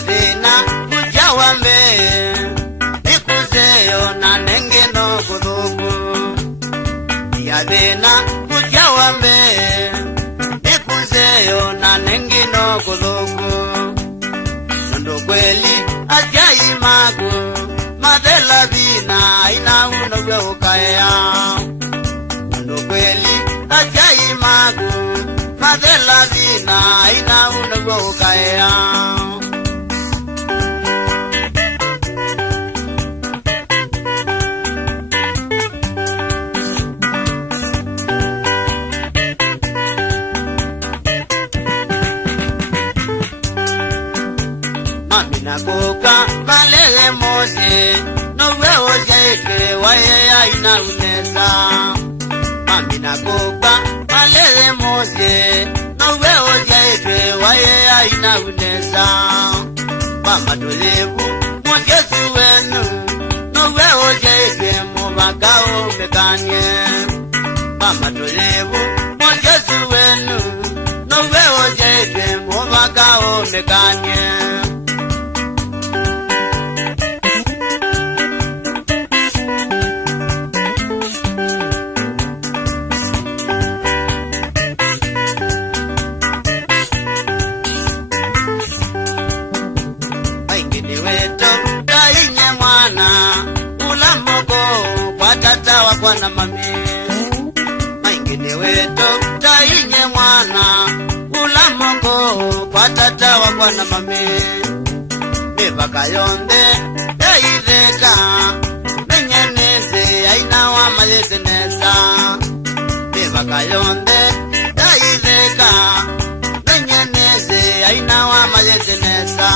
Yadena kujawambe nikuzeyo na nengeno kudugu. Yadena kujawambe nikuzeyo na nengeno kudugu. Ndo kweli ajai magu madela vina ina unogwe ukaya. Ndo kweli ajai magu madela vina ina unogwe ukaya. Nakuka malele mose nowe ojeke waye aina unesa. Mami nakuka malele mose nowe ojeke waye aina unesa. Mama tulevu mwekesu wenu nowe ojeke mubagao mekanye. Mama tulevu mwekesu wenu nowe ojeke mubagao mekanye. Wana mami maingine weto tainye mwana ula mongo kwa tata wa wana mami bebaka yonde yaideka menyeneze aina wa mayezeneza bebaka yonde yaideka menyeneze aina wa mayezeneza.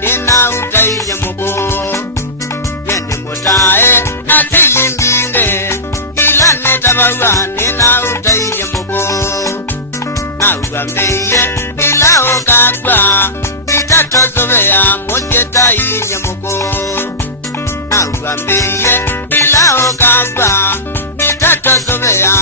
Nina utaije mugo yende motae na tilimbinge ila netabawa nina utaije mugo na ugambeye ila okakwa nitatozoea moje taije mugo na ugambeye ila okakwa nitatozoea